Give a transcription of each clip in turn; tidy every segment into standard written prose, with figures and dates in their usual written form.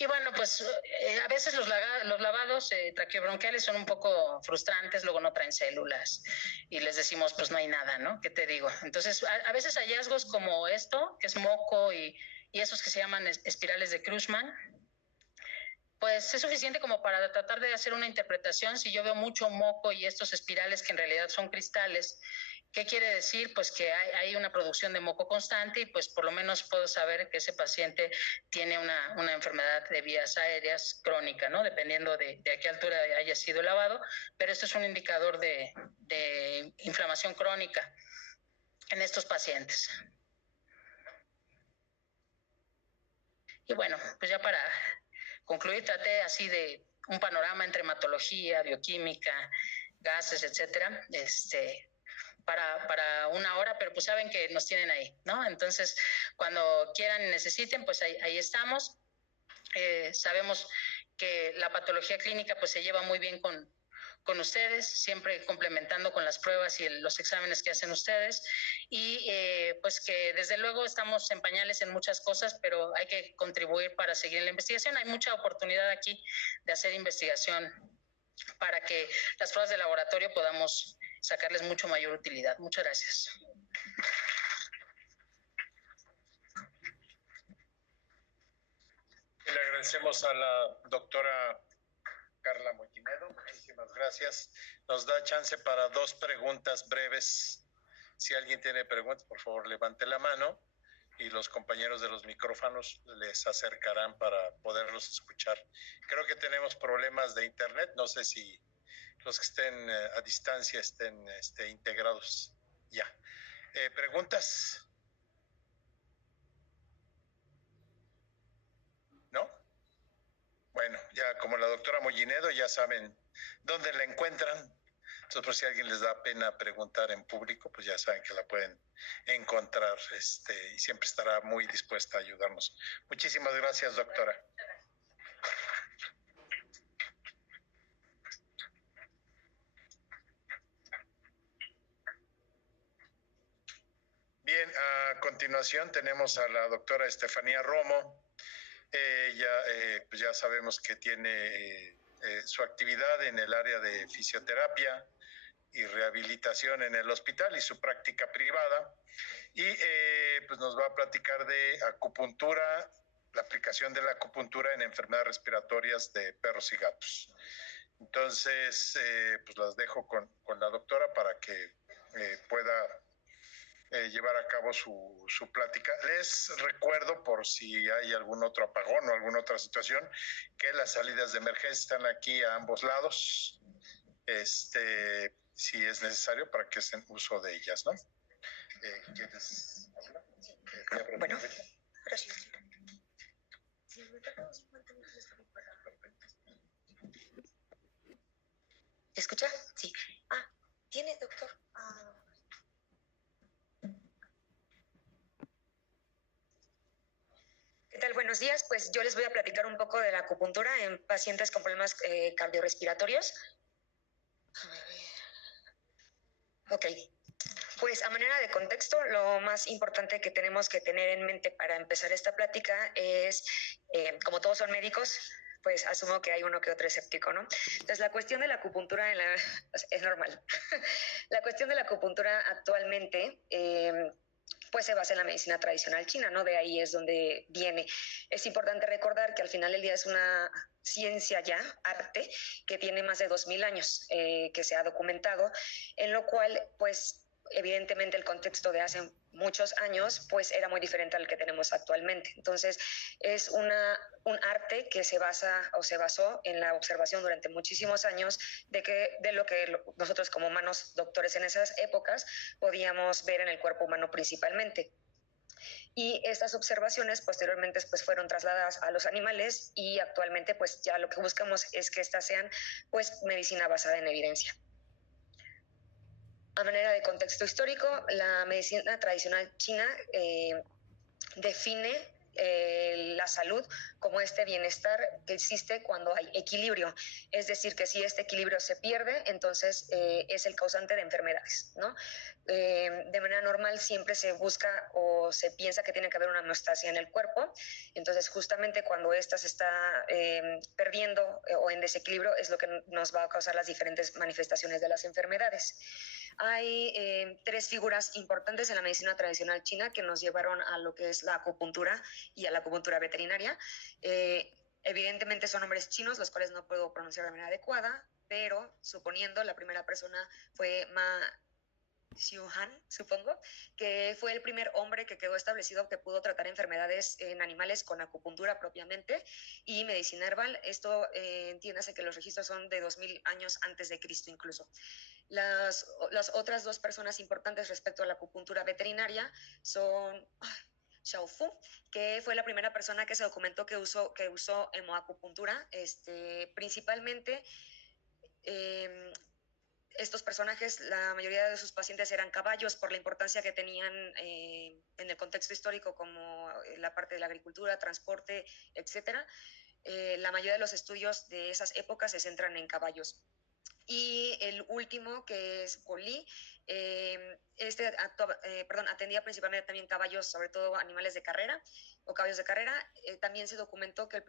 Y bueno, pues a veces los lavados traqueobronquiales son un poco frustrantes, luego no traen células y les decimos, pues no hay nada, ¿no? ¿Qué te digo? Entonces, a veces hallazgos como esto, que es moco y esos que se llaman espirales de Cruzman, pues es suficiente como para tratar de hacer una interpretación. Si yo veo mucho moco y estos espirales que en realidad son cristales, ¿qué quiere decir? Pues que hay una producción de moco constante y pues por lo menos puedo saber que ese paciente tiene una enfermedad de vías aéreas crónica, ¿no? Dependiendo de a qué altura haya sido lavado, pero esto es un indicador de inflamación crónica en estos pacientes. Y bueno, pues ya para concluir, traté así de un panorama entre hematología, bioquímica, gases, etcétera, para una hora, pero pues saben que nos tienen ahí, ¿no? Entonces, cuando quieran y necesiten, pues ahí estamos. Sabemos que la patología clínica pues se lleva muy bien con ustedes, siempre complementando con las pruebas y los exámenes que hacen ustedes, y pues que desde luego estamos en pañales en muchas cosas, pero hay que contribuir para seguir en la investigación. Hay mucha oportunidad aquí de hacer investigación para que las pruebas de laboratorio podamos sacarles mucho mayor utilidad. Muchas gracias. Le agradecemos a la doctora Carla Mollinedo, muchísimas gracias. Nos da chance para 2 preguntas breves. Si alguien tiene preguntas, por favor, levante la mano y los compañeros de los micrófonos les acercarán para poderlos escuchar. Creo que tenemos problemas de internet, no sé si los que estén a distancia estén integrados ya. ¿Preguntas? ¿No? Bueno, ya como la doctora Mollinedo, ya saben dónde la encuentran. Entonces, por si a alguien les da pena preguntar en público, pues ya saben que la pueden encontrar y siempre estará muy dispuesta a ayudarnos. Muchísimas gracias, doctora. Bien, a continuación tenemos a la doctora Estefanía Romo. Pues ya sabemos que tiene su actividad en el área de fisioterapia y rehabilitación en el hospital y su práctica privada, y pues nos va a platicar de acupuntura, la aplicación de la acupuntura en enfermedades respiratorias de perros y gatos. Entonces, pues las dejo con la doctora para que pueda llevar a cabo su plática. Les recuerdo, por si hay algún otro apagón o alguna otra situación, que las salidas de emergencia están aquí a ambos lados, si es necesario, para que hacen uso de ellas, ¿no? ¿Quieres hablar? Bueno, gracias. Si me tardan 50 minutos, está bien para... ¿Escucha? Sí. ¿Tiene, doctor? ¿Qué tal? Buenos días. Pues yo les voy a platicar un poco de la acupuntura en pacientes con problemas cardiorrespiratorios. Ok. Pues a manera de contexto, lo más importante que tenemos que tener en mente para empezar esta plática es, como todos son médicos, pues asumo que hay uno que otro escéptico, ¿no? Entonces, la cuestión de la acupuntura es normal. La cuestión de la acupuntura actualmente pues se basa en la medicina tradicional china, ¿no? De ahí es donde viene. Es importante recordar que al final del día es una ciencia ya, arte, que tiene más de 2000 años, que se ha documentado, en lo cual, pues, evidentemente el contexto de hace muchos años pues era muy diferente al que tenemos actualmente. Entonces es un arte que se basó en la observación durante muchísimos años de lo que nosotros como humanos doctores en esas épocas podíamos ver en el cuerpo humano principalmente. Y estas observaciones posteriormente pues fueron trasladadas a los animales y actualmente pues ya lo que buscamos es que estas sean pues medicina basada en evidencia. A manera de contexto histórico, la medicina tradicional china define la salud como este bienestar que existe cuando hay equilibrio. Es decir, que si este equilibrio se pierde, entonces es el causante de enfermedades, ¿no? De manera normal siempre se busca o se piensa que tiene que haber una homeostasia en el cuerpo, entonces justamente cuando ésta se está perdiendo o en desequilibrio es lo que nos va a causar las diferentes manifestaciones de las enfermedades. Hay 3 figuras importantes en la medicina tradicional china que nos llevaron a lo que es la acupuntura y a la acupuntura veterinaria. Evidentemente son nombres chinos, los cuales no puedo pronunciar de manera adecuada, pero suponiendo la primera persona fue Ma Xiuhan, supongo, que fue el primer hombre que quedó establecido que pudo tratar enfermedades en animales con acupuntura propiamente y medicina herbal. Esto entiéndase que los registros son de 2000 años antes de Cristo incluso. Las otras 2 personas importantes respecto a la acupuntura veterinaria son Xiao Fu, que fue la primera persona que se documentó que usó hemoacupuntura, principalmente estos personajes, la mayoría de sus pacientes eran caballos por la importancia que tenían en el contexto histórico como la parte de la agricultura, transporte, etc. La mayoría de los estudios de esas épocas se centran en caballos. Y el último, que es Poli, atendía principalmente también caballos, sobre todo animales de carrera o caballos de carrera. También se documentó que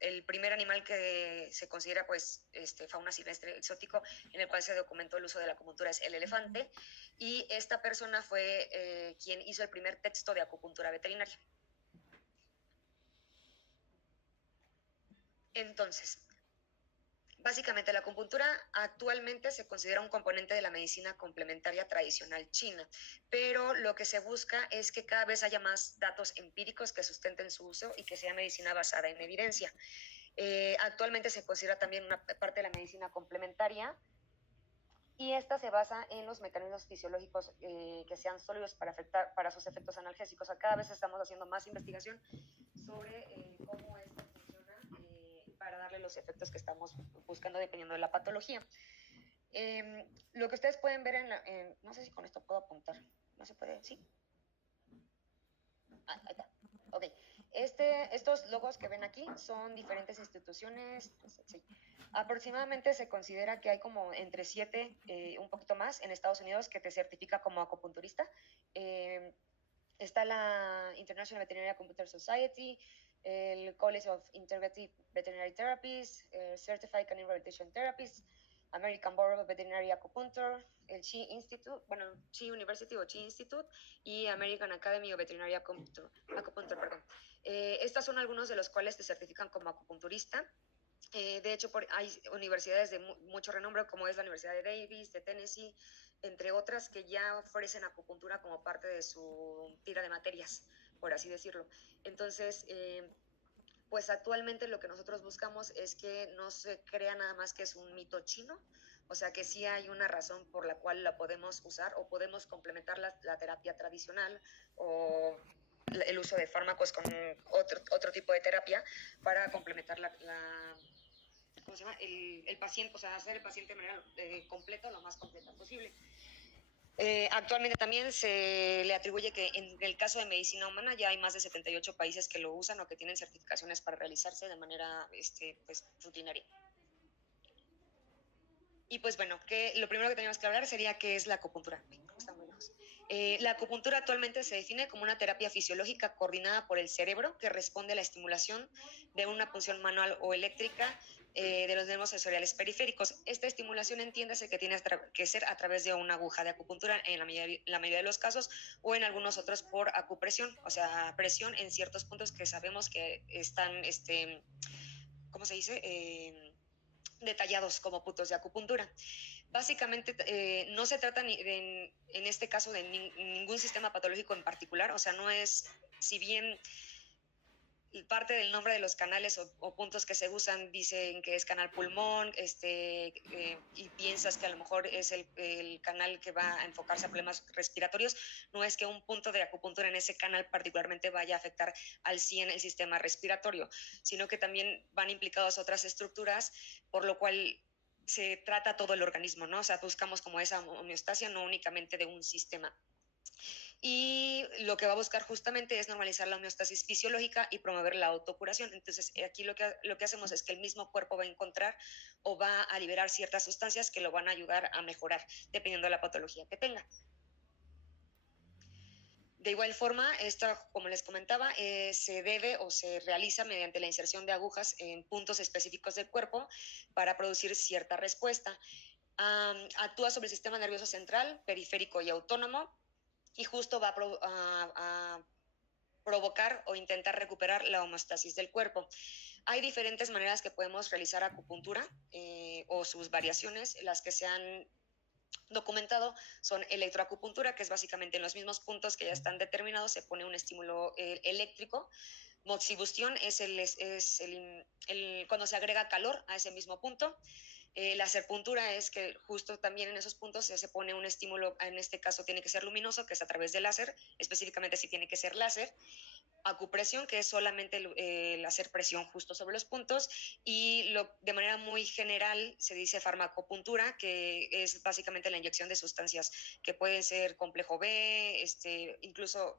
el primer animal que se considera pues fauna silvestre exótico en el cual se documentó el uso de la acupuntura es el elefante, y esta persona fue quien hizo el primer texto de acupuntura veterinaria. Entonces, básicamente la acupuntura actualmente se considera un componente de la medicina complementaria tradicional china, pero lo que se busca es que cada vez haya más datos empíricos que sustenten su uso y que sea medicina basada en evidencia. Actualmente se considera también una parte de la medicina complementaria y esta se basa en los mecanismos fisiológicos que sean sólidos para sus efectos analgésicos. Cada vez estamos haciendo más investigación sobre cómo esto funciona para darle los efectos que estamos buscando dependiendo de la patología. Lo que ustedes pueden ver no sé si con esto puedo apuntar, no se puede, ¿sí? Ahí está. Ok, estos logos que ven aquí son diferentes instituciones. Sí. Aproximadamente se considera que hay como entre 7, un poquito más, en Estados Unidos que te certifica como acupunturista. Está la International Veterinary Acupuncture Society, el College of Integrative Veterinary Therapies, Certified Canine Rehabilitation Therapists, American Board of Veterinary Acupuncture, el Chi Institute, bueno, Chi University o Chi Institute, y American Academy of Veterinary Acupuncture, perdón. Estas son algunos de los cuales te certifican como acupunturista. De hecho, hay universidades de mucho renombre, como es la Universidad de Davis, de Tennessee, entre otras, que ya ofrecen acupuntura como parte de su tira de materias, por así decirlo. Entonces, pues actualmente lo que nosotros buscamos es que no se crea nada más que es un mito chino, o sea que sí hay una razón por la cual la podemos usar o podemos complementar la terapia tradicional o el uso de fármacos con otro tipo de terapia para complementar ¿cómo se llama? El paciente, o sea, hacer el paciente de manera completa, lo más completa posible. Actualmente también se le atribuye que en el caso de medicina humana ya hay más de 78 países que lo usan o que tienen certificaciones para realizarse de manera pues, rutinaria. Y pues bueno, lo primero que tenemos que hablar sería qué es la acupuntura. Está muy lejos. La acupuntura actualmente se define como una terapia fisiológica coordinada por el cerebro que responde a la estimulación de una punción manual o eléctrica de los nervios sensoriales periféricos. Esta estimulación entiéndase que tiene que ser a través de una aguja de acupuntura en la mayoría de los casos, o en algunos otros por acupresión, o sea, presión en ciertos puntos que sabemos que están, ¿cómo se dice? Detallados como puntos de acupuntura. Básicamente no se trata en este caso de ningún sistema patológico en particular, o sea, no es, si bien parte del nombre de los canales o puntos que se usan dicen que es canal pulmón, y piensas que a lo mejor es el canal que va a enfocarse a problemas respiratorios, no es que un punto de acupuntura en ese canal particularmente vaya a afectar al 100 el sistema respiratorio, sino que también van implicadas otras estructuras, por lo cual se trata todo el organismo, ¿no? O sea, buscamos como esa homeostasia, no únicamente de un sistema. y lo que va a buscar justamente es normalizar la homeostasis fisiológica y promover la autocuración. Entonces, aquí lo que hacemos es que el mismo cuerpo va a encontrar o va a liberar ciertas sustancias que lo van a ayudar a mejorar, dependiendo de la patología que tenga. De igual forma, esta, como les comentaba, se debe o se realiza mediante la inserción de agujas en puntos específicos del cuerpo para producir cierta respuesta. Actúa sobre el sistema nervioso central, periférico y autónomo, y justo va a provocar o intentar recuperar la homeostasis del cuerpo. Hay diferentes maneras que podemos realizar acupuntura o sus variaciones. Las que se han documentado son electroacupuntura, que es básicamente en los mismos puntos que ya están determinados, se pone un estímulo eléctrico. Moxibustión es cuando se agrega calor a ese mismo punto. La acupuntura es que justo también en esos puntos se pone un estímulo, en este caso tiene que ser luminoso, que es a través de láser, específicamente si tiene que ser láser. Acupresión, que es solamente el hacer presión justo sobre los puntos, y de manera muy general se dice farmacopuntura, que es básicamente la inyección de sustancias que pueden ser complejo B, incluso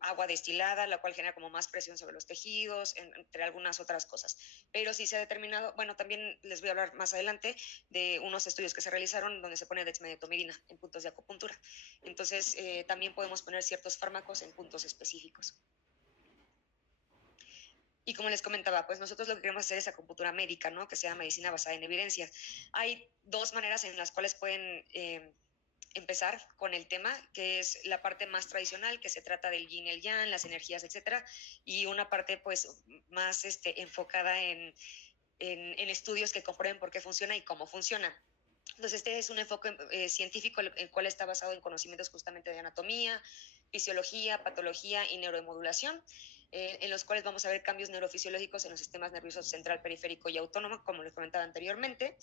agua destilada, la cual genera como más presión sobre los tejidos, entre algunas otras cosas. Pero sí se ha determinado, bueno, también les voy a hablar más adelante de unos estudios que se realizaron donde se pone dexmedetomidina en puntos de acupuntura. Entonces, también podemos poner ciertos fármacos en puntos específicos. Y como les comentaba, pues nosotros lo que queremos hacer es acupuntura médica, ¿no? Que sea medicina basada en evidencia. Hay dos maneras en las cuales pueden empezar con el tema, que es la parte más tradicional, que se trata del yin, el yang, las energías, etcétera, y una parte pues más enfocada en estudios que comprueben por qué funciona y cómo funciona. Entonces, este es un enfoque científico, el cual está basado en conocimientos justamente de anatomía, fisiología, patología y neuromodulación, en los cuales vamos a ver cambios neurofisiológicos en los sistemas nerviosos central, periférico y autónomo, como les comentaba anteriormente,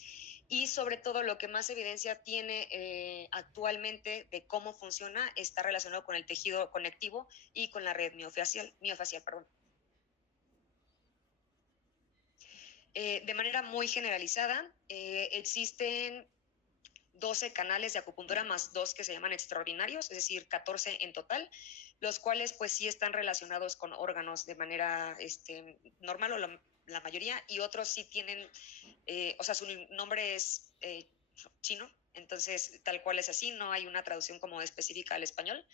y sobre todo lo que más evidencia tiene actualmente de cómo funciona está relacionado con el tejido conectivo y con la red miofacial. De manera muy generalizada, existen 12 canales de acupuntura más 2 que se llaman extraordinarios, es decir, 14 en total, los cuales pues sí están relacionados con órganos de manera normal o la mayoría, y otros sí tienen, o sea, su nombre es chino, entonces tal cual es así, no hay una traducción como específica al español.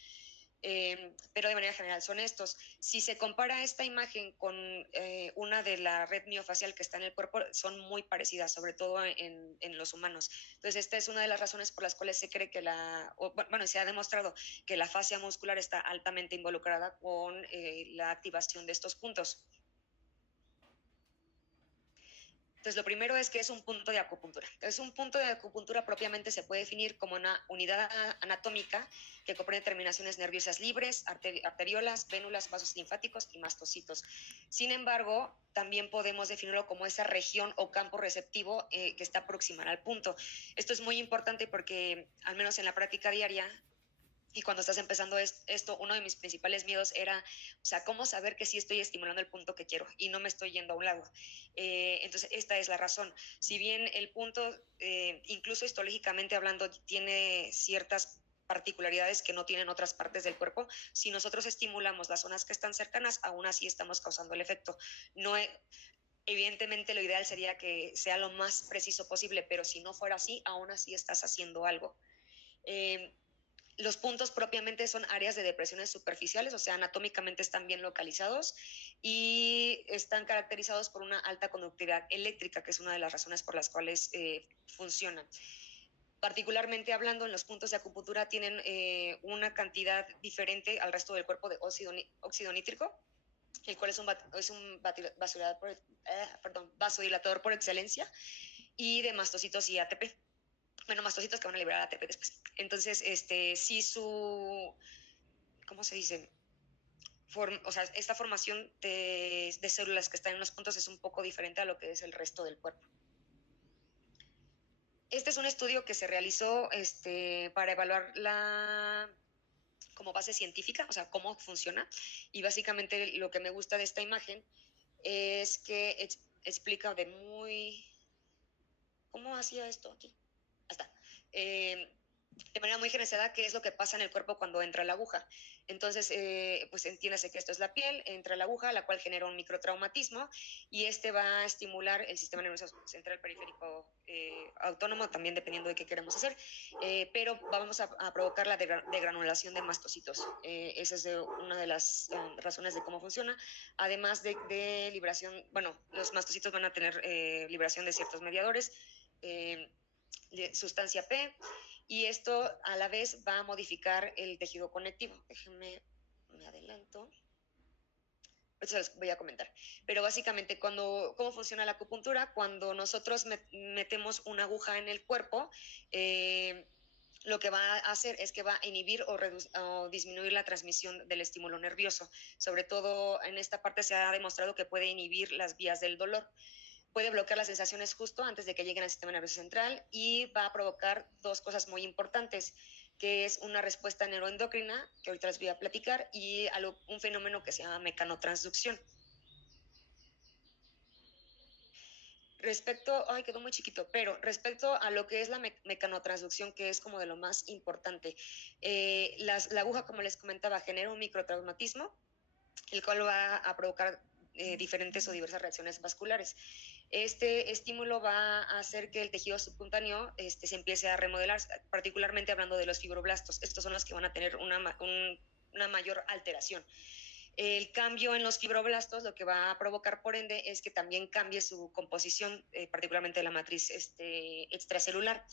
Pero de manera general son estos. Si se compara esta imagen con una de la red miofacial que está en el cuerpo, son muy parecidas, sobre todo en los humanos. Entonces, esta es una de las razones por las cuales se cree que se ha demostrado que la fascia muscular está altamente involucrada con la activación de estos puntos. Entonces, lo primero es que es un punto de acupuntura. Entonces, un punto de acupuntura propiamente se puede definir como una unidad anatómica que comprende terminaciones nerviosas libres, arteriolas, vénulas, vasos linfáticos y mastocitos. Sin embargo, también podemos definirlo como esa región o campo receptivo que está próxima al punto. Esto es muy importante porque, al menos en la práctica diaria, y cuando estás empezando esto, uno de mis principales miedos era, o sea, cómo saber que sí estoy estimulando el punto que quiero y no me estoy yendo a un lado. Entonces, esta es la razón. Si bien el punto, incluso histológicamente hablando, tiene ciertas particularidades que no tienen otras partes del cuerpo, si nosotros estimulamos las zonas que están cercanas, aún así estamos causando el efecto. No evidentemente, lo ideal sería que sea lo más preciso posible, pero si no fuera así, aún así estás haciendo algo. Los puntos propiamente son áreas de depresiones superficiales, o sea, anatómicamente están bien localizados y están caracterizados por una alta conductividad eléctrica, que es una de las razones por las cuales funcionan. Particularmente hablando, en los puntos de acupuntura tienen una cantidad diferente al resto del cuerpo de óxido nítrico, el cual es un vasodilatador por excelencia, y de mastocitos y ATP. Bueno, mastocitos que van a liberar ATP después. Entonces, sí ¿cómo se dice? O sea, esta formación de células que están en los puntos es un poco diferente a lo que es el resto del cuerpo. Este es un estudio que se realizó para evaluar como base científica, o sea, cómo funciona. Y básicamente lo que me gusta de esta imagen es que explica ¿cómo hacía esto aquí? Ahí está. de manera muy generalizada qué es lo que pasa en el cuerpo cuando entra la aguja. Entonces, pues entiéndase que esto es la piel, entra la aguja, la cual genera un microtraumatismo y este va a estimular el sistema nervioso central periférico autónomo, también dependiendo de qué queremos hacer, pero vamos a provocar la degranulación de mastocitos. Esa es una de las razones de cómo funciona, además de liberación, bueno, los mastocitos van a tener liberación de ciertos mediadores, de sustancia P, y esto a la vez va a modificar el tejido conectivo. Déjenme, me adelanto. Eso les voy a comentar. Pero básicamente, ¿cómo funciona la acupuntura? Cuando nosotros metemos una aguja en el cuerpo, lo que va a hacer es que va a inhibir o disminuir la transmisión del estímulo nervioso. Sobre todo en esta parte se ha demostrado que puede inhibir las vías del dolor. Puede bloquear las sensaciones justo antes de que lleguen al sistema nervioso central y va a provocar dos cosas muy importantes, que es una respuesta neuroendocrina, que ahorita les voy a platicar, y un fenómeno que se llama mecanotransducción. Quedó muy chiquito, pero respecto a lo que es la mecanotransducción, que es como de lo más importante, la aguja, como les comentaba, genera un microtraumatismo, el cual va a provocar diferentes o diversas reacciones vasculares. Este estímulo va a hacer que el tejido subcutáneo se empiece a remodelar, particularmente hablando de los fibroblastos. Estos son los que van a tener una mayor alteración. El cambio en los fibroblastos lo que va a provocar, por ende, es que también cambie su composición, particularmente la matriz extracelular.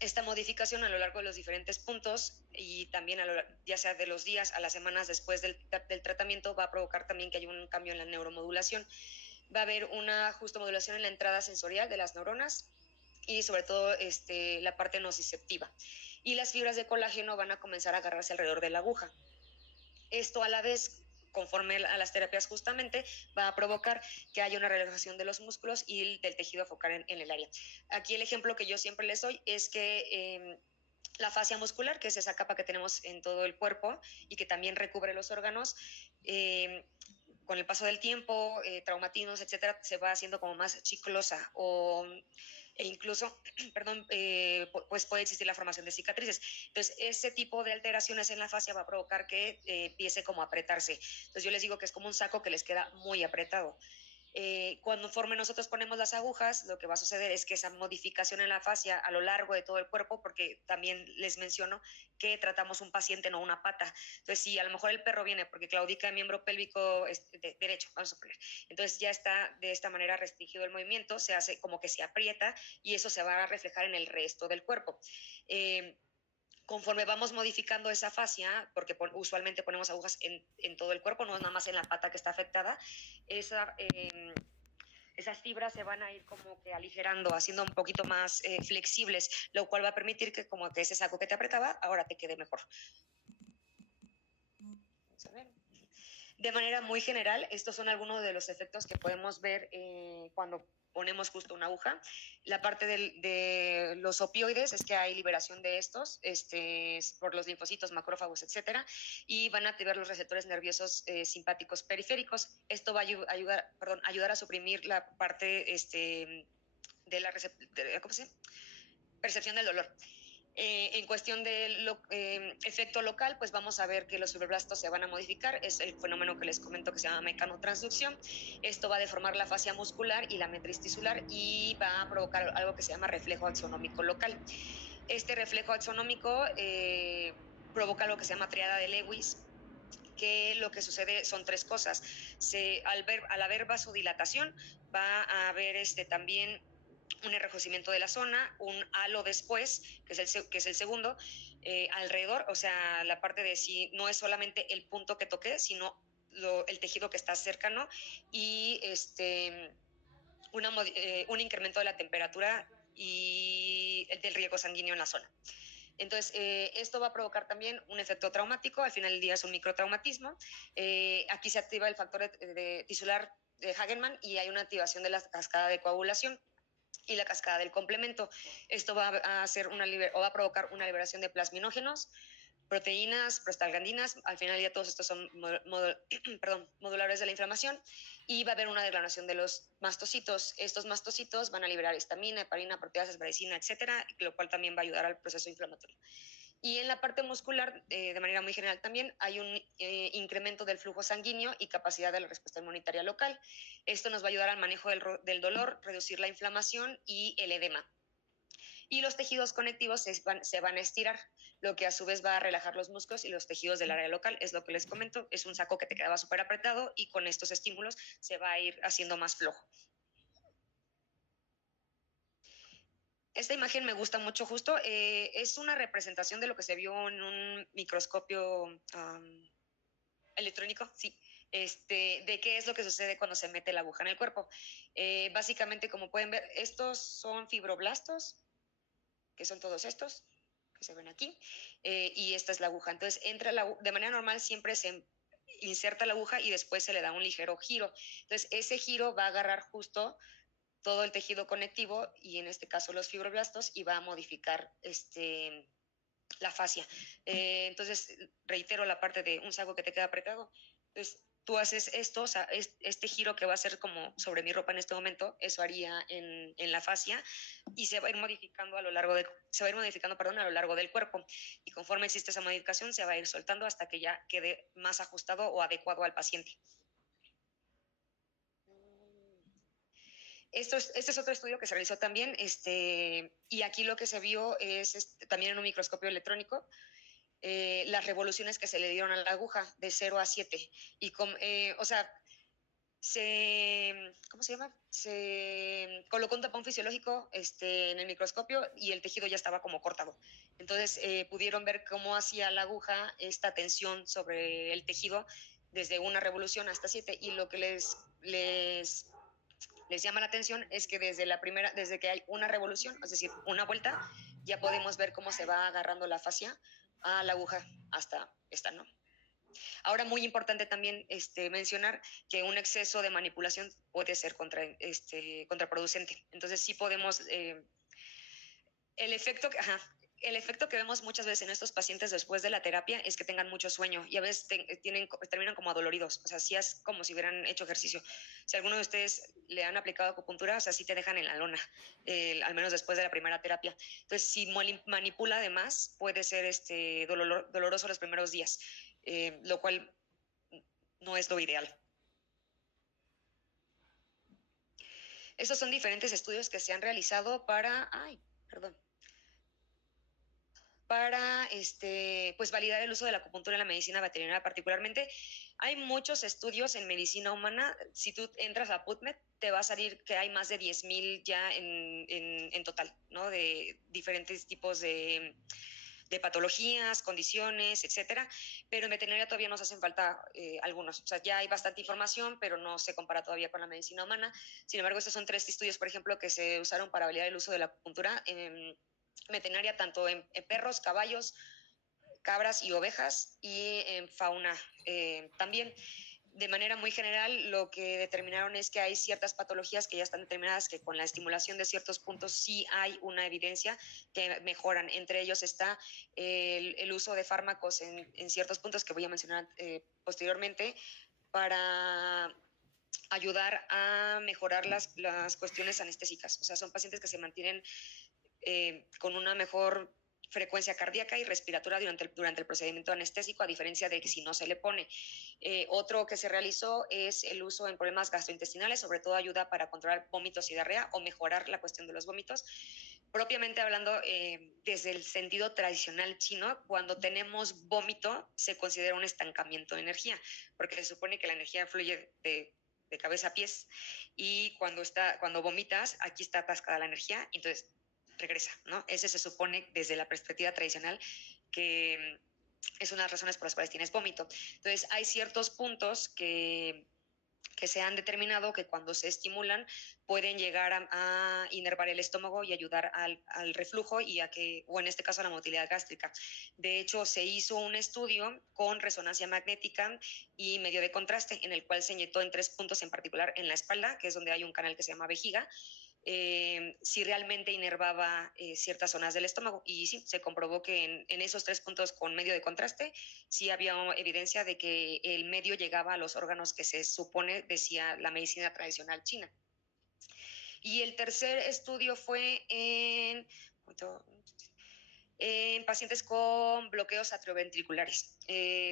Esta modificación a lo largo de los diferentes puntos y también ya sea de los días a las semanas después del tratamiento va a provocar también que haya un cambio en la neuromodulación. Va a haber una justa modulación en la entrada sensorial de las neuronas y sobre todo la parte nociceptiva. Y las fibras de colágeno van a comenzar a agarrarse alrededor de la aguja. Esto a la vez, conforme a las terapias justamente, va a provocar que haya una relajación de los músculos y del tejido focal en el área. Aquí el ejemplo que yo siempre les doy es que la fascia muscular, que es esa capa que tenemos en todo el cuerpo y que también recubre los órganos, con el paso del tiempo, traumatismos, etcétera, se va haciendo como más chiclosa e incluso, perdón, pues puede existir la formación de cicatrices. Entonces, ese tipo de alteraciones en la fascia va a provocar que empiece como a apretarse. Entonces, yo les digo que es como un saco que les queda muy apretado. Conforme nosotros ponemos las agujas, lo que va a suceder es que esa modificación en la fascia a lo largo de todo el cuerpo, porque también les menciono que tratamos un paciente, no una pata. Entonces, si a lo mejor el perro viene porque claudica el miembro pélvico derecho, vamos a poner, entonces ya está de esta manera restringido el movimiento, se hace como que se aprieta y eso se va a reflejar en el resto del cuerpo. Conforme vamos modificando esa fascia, porque usualmente ponemos agujas en todo el cuerpo, no es nada más en la pata que está afectada, esas fibras se van a ir como que aligerando, haciendo un poquito más flexibles, lo cual va a permitir que como que ese saco que te apretaba, ahora te quede mejor. Vamos a ver. De manera muy general, estos son algunos de los efectos que podemos ver cuando ponemos justo una aguja. La parte de los opioides es que hay liberación de estos por los linfocitos, macrófagos, etcétera, y van a activar los receptores nerviosos simpáticos periféricos. Esto va a ayudar a suprimir la parte de la percepción del dolor. En cuestión del efecto local, pues vamos a ver que los fibroblastos se van a modificar. Es el fenómeno que les comento que se llama mecanotransducción. Esto va a deformar la fascia muscular y la matriz tisular y va a provocar algo que se llama reflejo axonómico local. Este reflejo axonómico provoca lo que se llama triada de Lewis, que lo que sucede son tres cosas. Al haber vasodilatación, va a haber también un enrojecimiento de la zona, un halo después, que es el segundo, alrededor, o sea, la parte de si no es solamente el punto que toqué, sino el tejido que está cercano y un incremento de la temperatura y del riego sanguíneo en la zona. Entonces, esto va a provocar también un efecto traumático, al final del día es un microtraumatismo. Aquí se activa el factor tisular de Hagenman y hay una activación de la cascada de coagulación y la cascada del complemento. Esto va a hacer va a provocar una liberación de plasminógenos, proteínas, prostaglandinas. Al final ya todos estos son moduladores de la inflamación, y va a haber una degradación de los mastocitos. Estos mastocitos van a liberar histamina, heparina, proteasas, varicina, etcétera, lo cual también va a ayudar al proceso inflamatorio. Y en la parte muscular, de manera muy general también, hay un incremento del flujo sanguíneo y capacidad de la respuesta inmunitaria local. Esto nos va a ayudar al manejo del dolor, reducir la inflamación y el edema. Y los tejidos conectivos se van a estirar, lo que a su vez va a relajar los músculos y los tejidos del área local. Es lo que les comento, es un saco que te quedaba súper apretado y con estos estímulos se va a ir haciendo más flojo. Esta imagen me gusta mucho justo, es una representación de lo que se vio en un microscopio electrónico, sí, de qué es lo que sucede cuando se mete la aguja en el cuerpo. Básicamente, como pueden ver, estos son fibroblastos, que son todos estos, que se ven aquí, y esta es la aguja. Entonces, de manera normal siempre se inserta la aguja y después se le da un ligero giro. Entonces, ese giro va a agarrar justo todo el tejido conectivo y en este caso los fibroblastos y va a modificar la fascia. Entonces, reitero la parte de un saco que te queda apretado. Entonces, tú haces esto, o sea, este giro que va a ser como sobre mi ropa en este momento, eso haría en la fascia y se va a ir modificando a lo largo del cuerpo. Y conforme existe esa modificación, se va a ir soltando hasta que ya quede más ajustado o adecuado al paciente. Este es otro estudio que se realizó también, y aquí lo que se vio es también en un microscopio electrónico, las revoluciones que se le dieron a la aguja de 0 a 7. Y o sea, ¿cómo se llama? Se colocó un tapón fisiológico en el microscopio y el tejido ya estaba como cortado. Entonces pudieron ver cómo hacía la aguja esta tensión sobre el tejido desde una revolución hasta 7. Y lo que les llama la atención es que desde que hay una revolución, es decir, una vuelta, ya podemos ver cómo se va agarrando la fascia a la aguja hasta esta, ¿no? Ahora, muy importante también mencionar que un exceso de manipulación puede ser contraproducente. Entonces, sí podemos... el efecto que vemos muchas veces en estos pacientes después de la terapia es que tengan mucho sueño y a veces terminan como adoloridos, o sea, sí es como si hubieran hecho ejercicio. Si alguno de ustedes le han aplicado acupuntura, o sea, sí te dejan en la lona, al menos después de la primera terapia. Entonces, si manipula además, puede ser doloroso los primeros días, lo cual no es lo ideal. Estos son diferentes estudios que se han realizado para pues validar el uso de la acupuntura en la medicina veterinaria particularmente. Hay muchos estudios en medicina humana. Si tú entras a PubMed, te va a salir que hay más de 10,000 ya en total, ¿no? De diferentes tipos de patologías, condiciones, etcétera, pero en veterinaria todavía nos hacen falta algunos. O sea, ya hay bastante información, pero no se compara todavía con la medicina humana. Sin embargo, estos son 3 estudios, por ejemplo, que se usaron para validar el uso de la acupuntura en veterinaria, tanto en perros, caballos, cabras y ovejas, y en fauna también. De manera muy general, lo que determinaron es que hay ciertas patologías que ya están determinadas, que con la estimulación de ciertos puntos sí hay una evidencia que mejoran. Entre ellos está el uso de fármacos en ciertos puntos que voy a mencionar posteriormente para ayudar a mejorar las cuestiones anestésicas. O sea, son pacientes que se mantienen con una mejor frecuencia cardíaca y respiratoria durante el procedimiento anestésico, a diferencia de que si no se le pone. Otro que se realizó es el uso en problemas gastrointestinales, sobre todo ayuda para controlar vómitos y diarrea o mejorar la cuestión de los vómitos. Propiamente hablando, desde el sentido tradicional chino, cuando tenemos vómito se considera un estancamiento de energía, porque se supone que la energía fluye de cabeza a pies, y cuando vomitas, aquí está atascada la energía, entonces regresa, ¿no? Ese se supone desde la perspectiva tradicional que es una de las razones por las cuales tienes vómito. Entonces, hay ciertos puntos que se han determinado que cuando se estimulan pueden llegar a inervar el estómago y ayudar al reflujo o en este caso a la motilidad gástrica. De hecho, se hizo un estudio con resonancia magnética y medio de contraste, en el cual se inyectó en 3 puntos en particular en la espalda, que es donde hay un canal que se llama vejiga, si realmente inervaba ciertas zonas del estómago. Y sí, se comprobó que en esos 3 puntos con medio de contraste sí había evidencia de que el medio llegaba a los órganos que se supone decía la medicina tradicional china. Y el tercer estudio fue en pacientes con bloqueos atrioventriculares.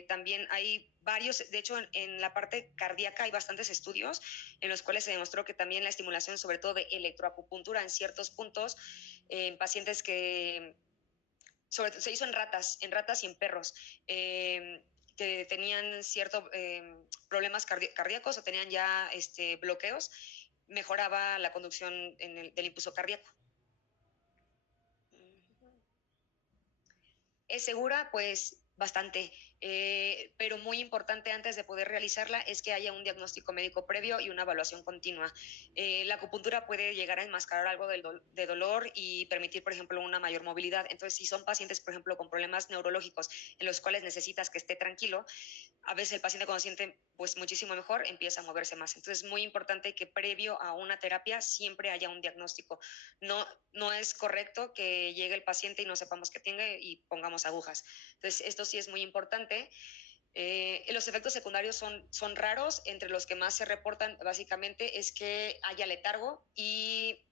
También hay varios, de hecho en la parte cardíaca hay bastantes estudios en los cuales se demostró que también la estimulación, sobre todo de electroacupuntura en ciertos puntos, en pacientes que, sobre todo, se hizo en ratas y en perros, que tenían ciertos problemas cardíacos o tenían ya bloqueos, mejoraba la conducción del impulso cardíaco. ¿Es segura? Pues bastante, pero muy importante antes de poder realizarla es que haya un diagnóstico médico previo y una evaluación continua. La acupuntura puede llegar a enmascarar algo de dolor y permitir, por ejemplo, una mayor movilidad. Entonces, si son pacientes, por ejemplo, con problemas neurológicos en los cuales necesitas que esté tranquilo, a veces el paciente cuando siente pues muchísimo mejor empieza a moverse más. Entonces es muy importante que previo a una terapia siempre haya un diagnóstico. No es correcto que llegue el paciente y no sepamos qué tiene y pongamos agujas. Entonces esto sí es muy importante. Los efectos secundarios son raros. Entre los que más se reportan básicamente es que haya letargo y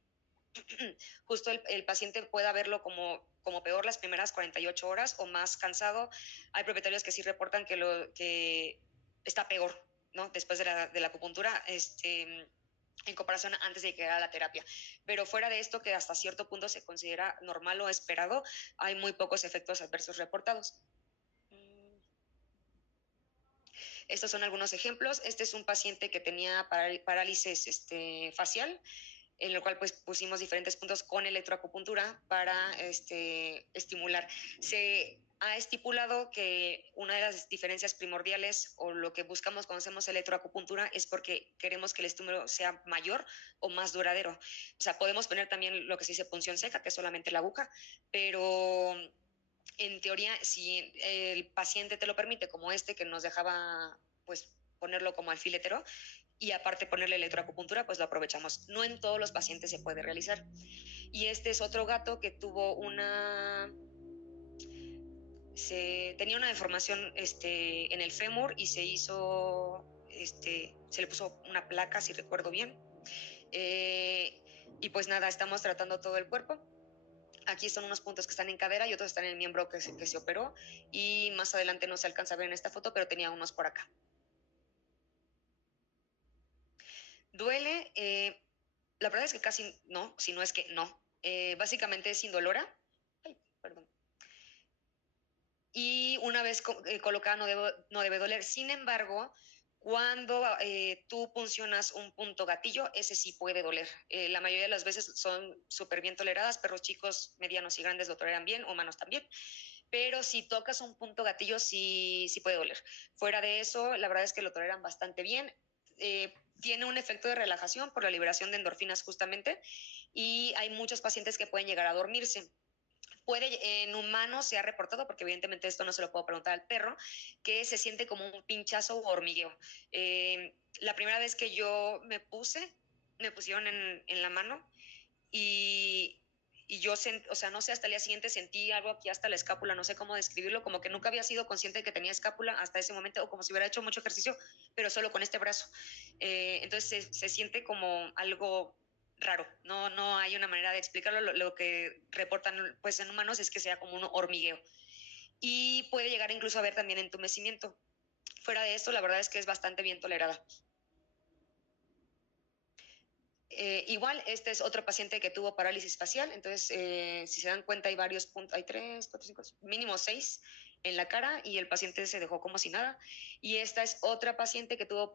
justo el paciente pueda verlo como peor las primeras 48 horas o más cansado. Hay propietarios que sí reportan que está peor, ¿no? Después de la acupuntura, en comparación antes de llegar a la terapia. Pero fuera de esto, que hasta cierto punto se considera normal o esperado, hay muy pocos efectos adversos reportados. Estos son algunos ejemplos. Este es un paciente que tenía parálisis facial, en lo cual pues pusimos diferentes puntos con electroacupuntura para estimular. Se ha estipulado que una de las diferencias primordiales o lo que buscamos cuando hacemos electroacupuntura es porque queremos que el estímulo sea mayor o más duradero. O sea, podemos poner también lo que se dice punción seca, que es solamente la aguja, pero en teoría, si el paciente te lo permite, como que nos dejaba pues ponerlo como alfiletero, y aparte ponerle electroacupuntura, pues lo aprovechamos. No en todos los pacientes se puede realizar. Y este es otro gato que tuvo tenía una deformación en el fémur y se le puso una placa, si recuerdo bien. Y pues nada, estamos tratando todo el cuerpo. Aquí son unos puntos que están en cadera y otros están en el miembro que se operó. Y más adelante no se alcanza a ver en esta foto, pero tenía unos por acá. Duele, la verdad es que casi no, si no es que no. Básicamente es indolora. Ay, perdón. Y una vez colocada no debe doler. Sin embargo, cuando tú puncionas un punto gatillo, ese sí puede doler. La mayoría de las veces son súper bien toleradas, perros chicos, medianos y grandes lo toleran bien, humanos también. Pero si tocas un punto gatillo, sí puede doler. Fuera de eso, la verdad es que lo toleran bastante bien. Tiene un efecto de relajación por la liberación de endorfinas justamente, y hay muchos pacientes que pueden llegar a dormirse. En humanos se ha reportado, porque evidentemente esto no se lo puedo preguntar al perro, que se siente como un pinchazo o hormigueo. La primera vez que yo me pusieron en la mano y yo, o sea, no sé, hasta el día siguiente sentí algo aquí hasta la escápula, no sé cómo describirlo, como que nunca había sido consciente de que tenía escápula hasta ese momento, o como si hubiera hecho mucho ejercicio, pero solo con este brazo. Entonces se siente como algo raro, no hay una manera de explicarlo. Lo que reportan pues en humanos es que sea como un hormigueo, y puede llegar incluso a haber también entumecimiento. Fuera de esto, la verdad es que es bastante bien tolerada. Igual, este es otro paciente que tuvo parálisis facial. Entonces, si se dan cuenta, hay varios puntos, hay 3, 4, 5, mínimo 6 en la cara, y el paciente se dejó como si nada. Y esta es otra paciente que tuvo,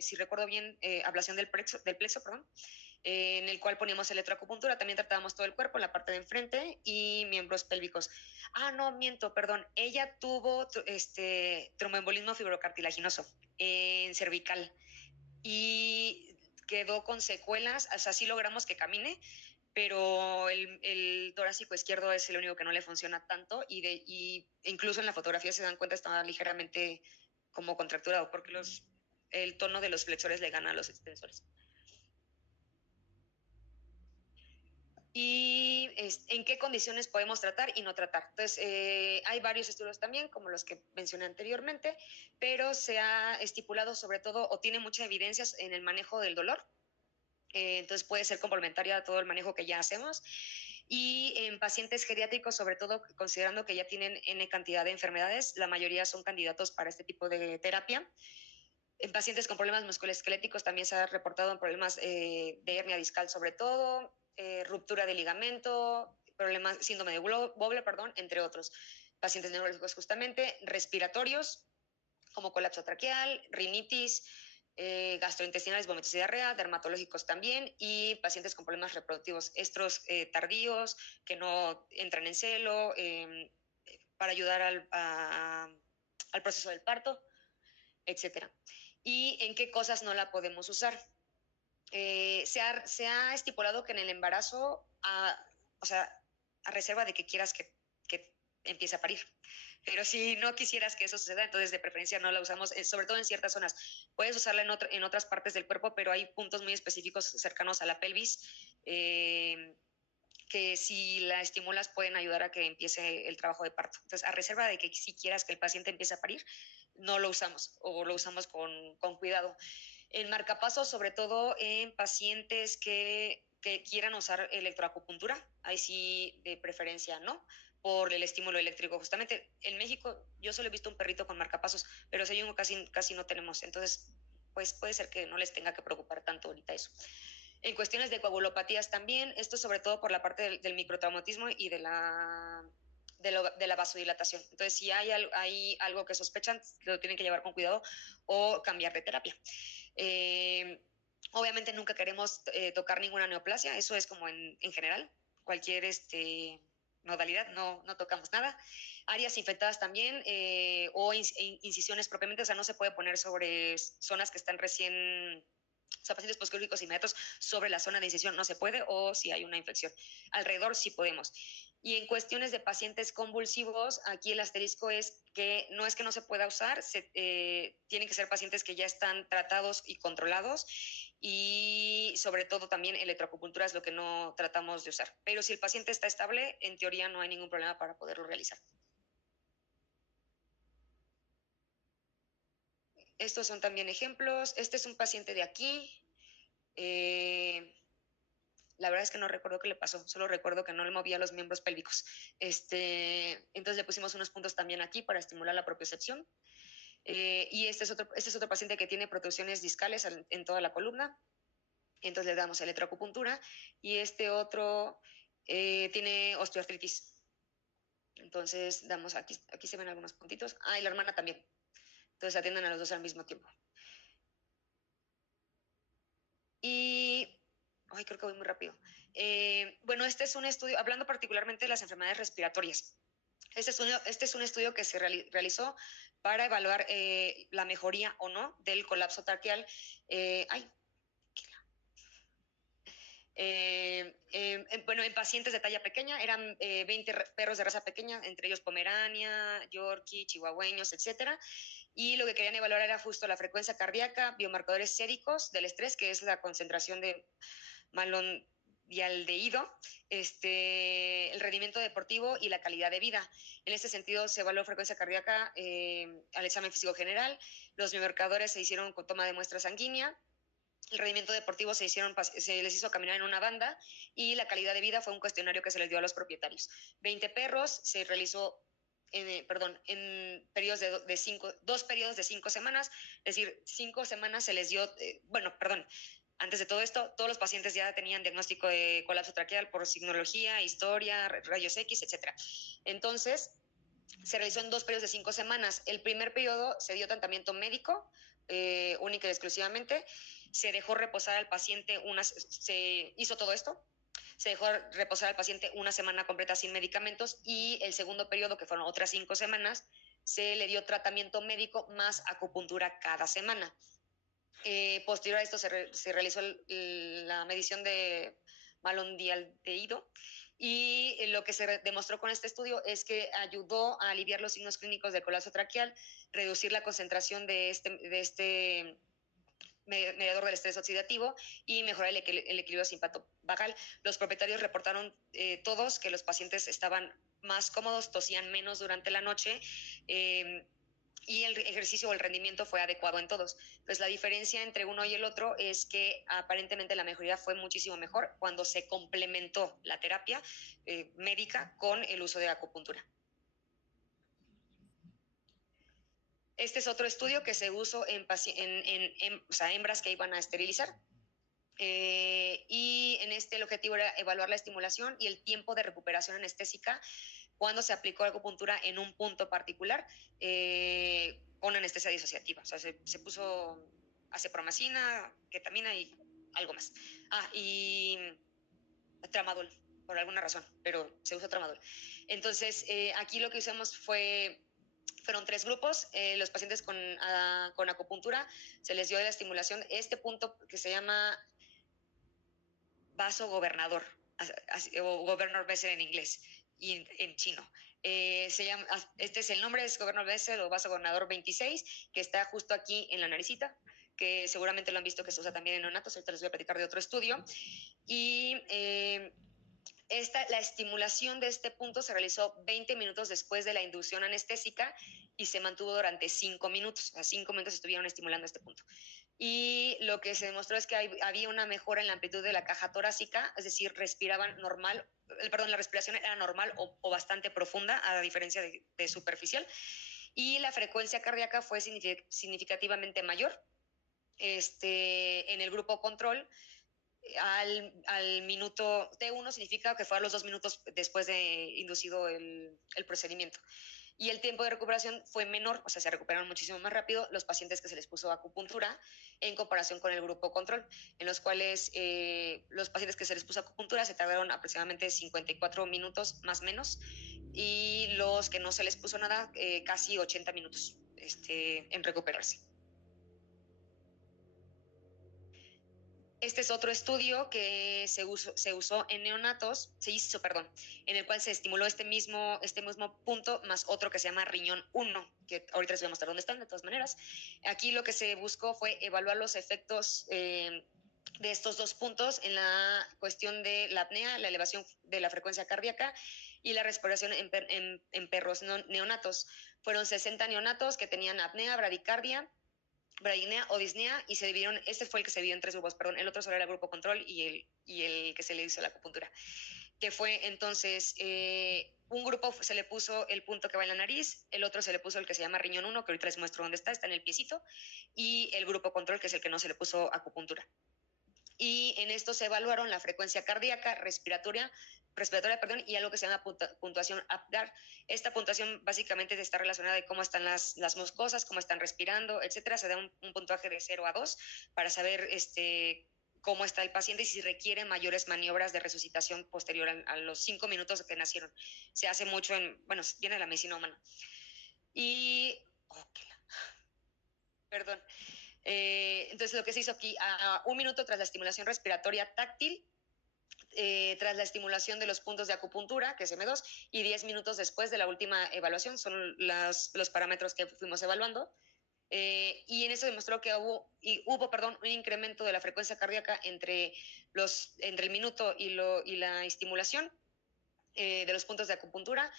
si recuerdo bien, ablación del plexo, perdón, en el cual poníamos electroacupuntura. También tratábamos todo el cuerpo, la parte de enfrente y miembros pélvicos. No, miento, perdón. Ella tuvo tromboembolismo fibrocartilaginoso en cervical y quedó con secuelas. O sea, sí logramos que camine, pero el torácico izquierdo es el único que no le funciona tanto, y incluso en la fotografía se dan cuenta, estaba ligeramente como contracturado, porque el tono de los flexores le gana a los extensores. y en qué condiciones podemos tratar y no tratar. Entonces, hay varios estudios también, como los que mencioné anteriormente, pero se ha estipulado sobre todo, o tiene muchas evidencias en el manejo del dolor. Entonces, puede ser complementaria a todo el manejo que ya hacemos. Y en pacientes geriátricos, sobre todo considerando que ya tienen N cantidad de enfermedades, la mayoría son candidatos para este tipo de terapia. En pacientes con problemas musculoesqueléticos también se ha reportado problemas de hernia discal, sobre todo, ruptura de ligamento, problemas, síndrome de Wobler, perdón, entre otros. Pacientes neurológicos justamente, respiratorios, como colapso traqueal, rinitis, gastrointestinales, vómitos y diarrea, dermatológicos también, y pacientes con problemas reproductivos, estros tardíos, que no entran en celo, para ayudar al proceso del parto, etcétera. ¿Y en qué cosas no la podemos usar? Se ha estipulado que en el embarazo, o sea, a reserva de que quieras que empiece a parir. Pero si no quisieras que eso suceda, entonces de preferencia no la usamos, sobre todo en ciertas zonas. Puedes usarla en otras partes del cuerpo, pero hay puntos muy específicos cercanos a la pelvis que si la estimulas pueden ayudar a que empiece el trabajo de parto. Entonces, a reserva de que si quieras que el paciente empiece a parir, no lo usamos o lo usamos con cuidado. El marcapasos, sobre todo en pacientes que quieran usar electroacupuntura, ahí sí de preferencia no, por el estímulo eléctrico. Justamente en México yo solo he visto un perrito con marcapasos, pero si casi no tenemos, entonces pues puede ser que no les tenga que preocupar tanto ahorita eso. En cuestiones de coagulopatías también, esto sobre todo por la parte del microtraumatismo y de la vasodilatación. Entonces, si hay algo que sospechan, lo tienen que llevar con cuidado o cambiar de terapia. Obviamente nunca queremos tocar ninguna neoplasia, eso es como en general, cualquier modalidad, no tocamos nada. Áreas infectadas también o incisiones propiamente, o sea, no se puede poner sobre zonas que están recién, o sea, pacientes posquirúrgicos inmediatos sobre la zona de incisión no se puede, o si hay una infección. Alrededor sí podemos. Y en cuestiones de pacientes convulsivos, aquí el asterisco es que no se pueda usar, tienen que ser pacientes que ya están tratados y controlados, y sobre todo también electroacupuntura es lo que no tratamos de usar. Pero si el paciente está estable, en teoría no hay ningún problema para poderlo realizar. Estos son también ejemplos. Este es un paciente de aquí. La verdad es que no recuerdo qué le pasó, solo recuerdo que no le movía los miembros pélvicos. Entonces le pusimos unos puntos también aquí para estimular la propiocepción. Y este es otro paciente que tiene protrusiones discales en toda la columna. Entonces le damos electroacupuntura. Y este otro tiene osteoartritis. Entonces damos aquí se ven algunos puntitos. Y la hermana también. Entonces atienden a los dos al mismo tiempo. Y creo que voy muy rápido. Bueno, este es un estudio, hablando particularmente de las enfermedades respiratorias. Este es un estudio que se realizó para evaluar la mejoría o no del colapso traqueal. Bueno, en pacientes de talla pequeña, eran 20 perros de raza pequeña, entre ellos Pomerania, Yorkie, chihuahueños, etcétera. Y lo que querían evaluar era justo la frecuencia cardíaca, biomarcadores séricos del estrés, que es la concentración de malondialdehído, el rendimiento deportivo y la calidad de vida. En este sentido, se evaluó frecuencia cardíaca al examen físico general, los biomarcadores se hicieron con toma de muestra sanguínea, el rendimiento deportivo se les hizo caminar en una banda, y la calidad de vida fue un cuestionario que se les dio a los propietarios. 20 perros, se realizó en periodos de 2 periodos de 5 semanas, es decir, 5 semanas se les dio, antes de todo esto, todos los pacientes ya tenían diagnóstico de colapso traqueal por signología, historia, rayos X, etc. Entonces, se realizó en 2 periodos de 5 semanas. El primer periodo se dio tratamiento médico, única y exclusivamente. Se dejó reposar al paciente, se hizo todo esto. Se dejó reposar al paciente una semana completa sin medicamentos, y el segundo periodo, que fueron otras 5 semanas, se le dio tratamiento médico más acupuntura cada semana. Posterior a esto se realizó la medición de malondialdehído, y lo que se demostró con este estudio es que ayudó a aliviar los signos clínicos del colapso traqueal, reducir la concentración de mediador del estrés oxidativo y mejorar el equilibrio simpático-vagal. Los propietarios reportaron todos que los pacientes estaban más cómodos, tosían menos durante la noche, y el ejercicio o el rendimiento fue adecuado en todos. Pues la diferencia entre uno y el otro es que aparentemente la mejoría fue muchísimo mejor cuando se complementó la terapia médica con el uso de acupuntura. Este es otro estudio que se usó en o sea, hembras que iban a esterilizar. Y en este el objetivo era evaluar la estimulación y el tiempo de recuperación anestésica cuando se aplicó acupuntura en un punto particular con anestesia disociativa. O sea, se puso acepromacina, ketamina y algo más. Y tramadol, por alguna razón, pero se usa tramadol. Entonces, aquí lo que usamos fueron 3 grupos. Los pacientes con acupuntura se les dio la estimulación, este punto que se llama vaso gobernador, o governor vessel en inglés y en chino. Se llama, este es el nombre, es governor vessel o vaso gobernador 26, que está justo aquí en la naricita, que seguramente lo han visto que se usa también en neonatos. Ahorita les voy a platicar de otro estudio. Y la estimulación de este punto se realizó 20 minutos después de la inducción anestésica y se mantuvo durante 5 minutos. A 5 minutos estuvieron estimulando este punto. Y lo que se demostró es que había una mejora en la amplitud de la caja torácica, es decir, respiraban normal, la respiración era normal o bastante profunda, a diferencia de superficial, y la frecuencia cardíaca fue significativamente mayor. En el grupo control, al minuto T1 significa que fue a los 2 minutos después de inducido el procedimiento. Y el tiempo de recuperación fue menor, o sea, se recuperaron muchísimo más rápido los pacientes que se les puso acupuntura en comparación con el grupo control, en los cuales los pacientes que se les puso acupuntura se tardaron aproximadamente 54 minutos más o menos, y los que no se les puso nada, casi 80 minutos en recuperarse. Este es otro estudio que se usó en neonatos, en el cual se estimuló este mismo punto más otro que se llama riñón 1, que ahorita les voy a mostrar dónde están de todas maneras. Aquí lo que se buscó fue evaluar los efectos de estos 2 puntos en la cuestión de la apnea, la elevación de la frecuencia cardíaca y la respiración en perros neonatos. Fueron 60 neonatos que tenían apnea, bradicardia, bradipnea o disnea, y se dividieron, este fue el que se dividió en 3 grupos, perdón, el otro solo era el grupo control y el que se le hizo la acupuntura, que fue entonces, un grupo se le puso el punto que va en la nariz, el otro se le puso el que se llama riñón 1, que ahorita les muestro dónde está en el piecito, y el grupo control, que es el que no se le puso acupuntura. Y en esto se evaluaron la frecuencia cardíaca, respiratoria, y algo que se llama puntuación APGAR. Esta puntuación básicamente está relacionada de cómo están las mucosas, cómo están respirando, etcétera. Se da un puntaje de 0 a 2 para saber cómo está el paciente y si requiere mayores maniobras de resucitación posterior a los 5 minutos que nacieron. Se hace mucho viene de la medicina humana. Y, perdón. Entonces lo que se hizo aquí, a 1 minuto tras la estimulación respiratoria táctil, tras la estimulación de los puntos de acupuntura, que es M2, y 10 minutos después de la última evaluación, son los parámetros que fuimos evaluando, y en eso demostró que hubo un incremento de la frecuencia cardíaca entre el minuto y la estimulación de los puntos de acupuntura,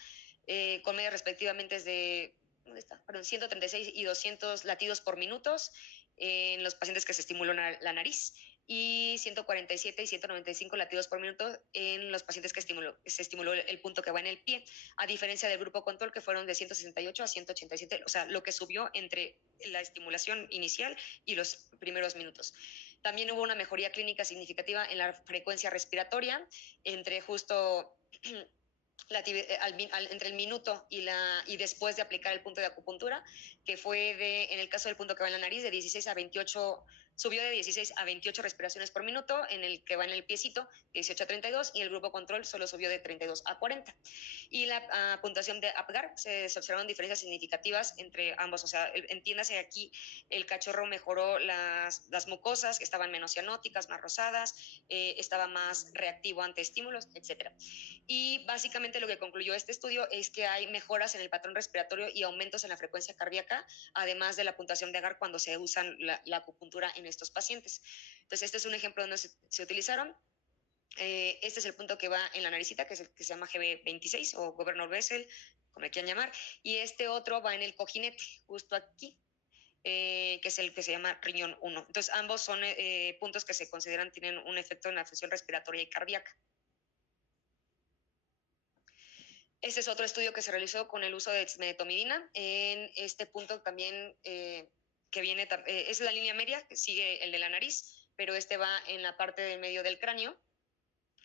con medias respectivamente de 136 y 200 latidos por minutos en los pacientes que se estimuló la nariz, y 147 y 195 latidos por minuto en los pacientes que se estimuló el punto que va en el pie, a diferencia del grupo control, que fueron de 168 a 187, o sea, lo que subió entre la estimulación inicial y los primeros minutos. También hubo una mejoría clínica significativa en la frecuencia respiratoria, entre justo entre el minuto y después de aplicar el punto de acupuntura, que fue en el caso del punto que va en la nariz, de 16 a 28, subió de 16 a 28 respiraciones por minuto, en el que va en el piecito, 18 a 32, y el grupo control solo subió de 32 a 40. Y la puntuación de APGAR, se observaron diferencias significativas entre ambos, o sea, entiéndase aquí, el cachorro mejoró las mucosas, estaban menos cianóticas, más rosadas, estaba más reactivo ante estímulos, etc. Y básicamente lo que concluyó este estudio es que hay mejoras en el patrón respiratorio y aumentos en la frecuencia cardíaca, además de la puntuación de AGAR cuando se usan la acupuntura en estos pacientes. Entonces, este es un ejemplo donde se utilizaron. Este es el punto que va en la naricita, que es el que se llama GB26 o Governor Bessel, como le quieran llamar, y este otro va en el cojinete, justo aquí, que es el que se llama riñón 1. Entonces, ambos son puntos que se consideran tienen un efecto en la función respiratoria y cardíaca. Este es otro estudio que se realizó con el uso de dexmedetomidina. En este punto también, que viene, es la línea media, que sigue el de la nariz, pero este va en la parte del medio del cráneo.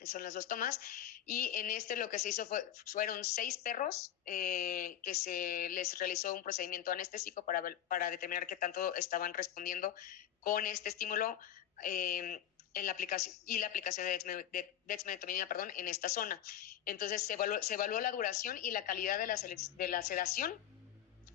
Son las dos tomas. Y en este lo que se hizo fueron 6 perros que se les realizó un procedimiento anestésico para determinar qué tanto estaban respondiendo con este estímulo en la aplicación de dexmedetomidina, en esta zona. Entonces se evaluó la duración y la calidad de la sedación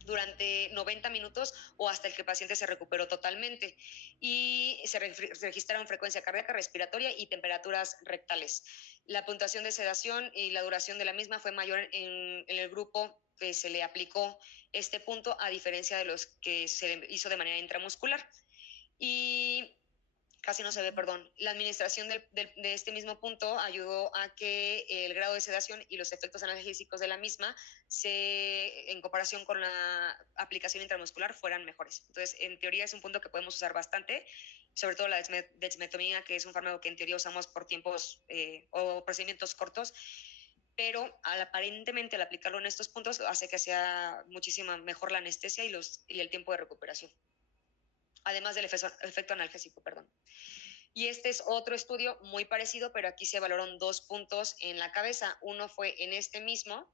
durante 90 minutos o hasta el que el paciente se recuperó totalmente. Y se registraron frecuencia cardíaca, respiratoria y temperaturas rectales. La puntuación de sedación y la duración de la misma fue mayor en el grupo que se le aplicó este punto, a diferencia de los que se hizo de manera intramuscular. Y casi no se ve, perdón. La administración de este mismo punto ayudó a que el grado de sedación y los efectos analgésicos de la misma, en comparación con la aplicación intramuscular, fueran mejores. Entonces, en teoría es un punto que podemos usar bastante, sobre todo la dexmedetomidina, que es un fármaco que en teoría usamos por tiempos o procedimientos cortos, pero aparentemente al aplicarlo en estos puntos hace que sea muchísimo mejor la anestesia y el tiempo de recuperación, además del efecto analgésico, perdón. Y este es otro estudio muy parecido, pero aquí se valoraron 2 puntos en la cabeza. Uno fue en este mismo,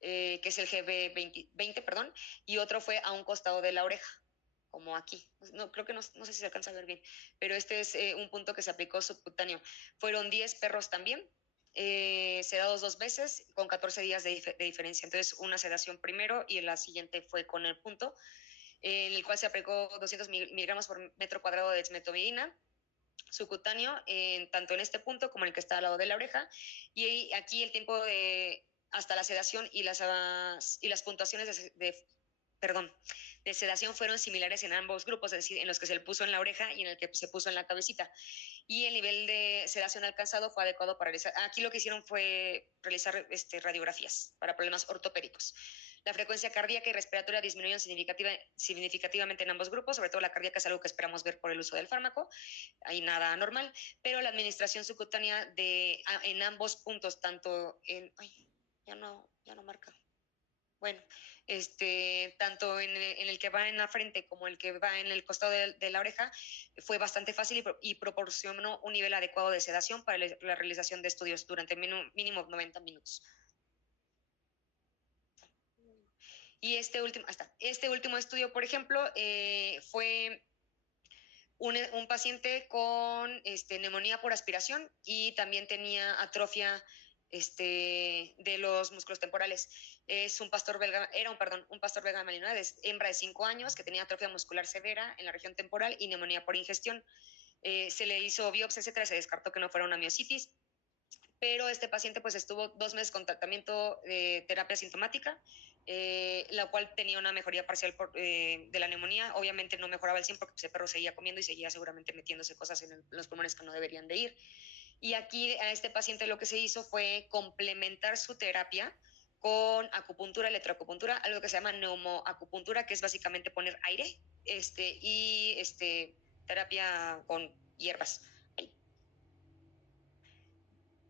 que es el GB20, perdón, y otro fue a un costado de la oreja, como aquí. No, creo que no sé si se alcanza a ver bien, pero este es un punto que se aplicó subcutáneo. Fueron 10 perros también, sedados 2 veces, con 14 días de diferencia. Entonces, una sedación primero y la siguiente fue con el punto, en el cual se aplicó 200 miligramos por metro cuadrado de dexmedetomidina subcutáneo, tanto en este punto como en el que está al lado de la oreja. Y aquí el tiempo hasta la sedación y las puntuaciones de sedación fueron similares en ambos grupos, es decir, en los que se le puso en la oreja y en el que se puso en la cabecita. Y el nivel de sedación alcanzado fue adecuado para realizar. Aquí lo que hicieron fue realizar radiografías para problemas ortopédicos. La frecuencia cardíaca y respiratoria disminuyeron significativamente en ambos grupos, sobre todo la cardíaca es algo que esperamos ver por el uso del fármaco, hay nada anormal, pero la administración subcutánea en ambos puntos, tanto en... Ay, ya no marca. Bueno, tanto en el que va en la frente como el que va en el costado de la oreja, fue bastante fácil y proporcionó un nivel adecuado de sedación para la realización de estudios durante mínimo 90 minutos. Y este último estudio, por ejemplo, fue un paciente con neumonía por aspiración y también tenía atrofia de los músculos temporales. Era un pastor belga malinois, hembra de 5 años, que tenía atrofia muscular severa en la región temporal y neumonía por ingestión. Se le hizo biopsia, etcétera, se descartó que no fuera una miositis, pero este paciente pues estuvo 2 meses con tratamiento de terapia sintomática, la cual tenía una mejoría parcial de la neumonía. Obviamente no mejoraba al 100 porque ese perro seguía comiendo y seguía seguramente metiéndose cosas en los pulmones que no deberían de ir. Y aquí a este paciente lo que se hizo fue complementar su terapia con acupuntura, electroacupuntura, algo que se llama neumoacupuntura, que es básicamente poner aire, y terapia con hierbas.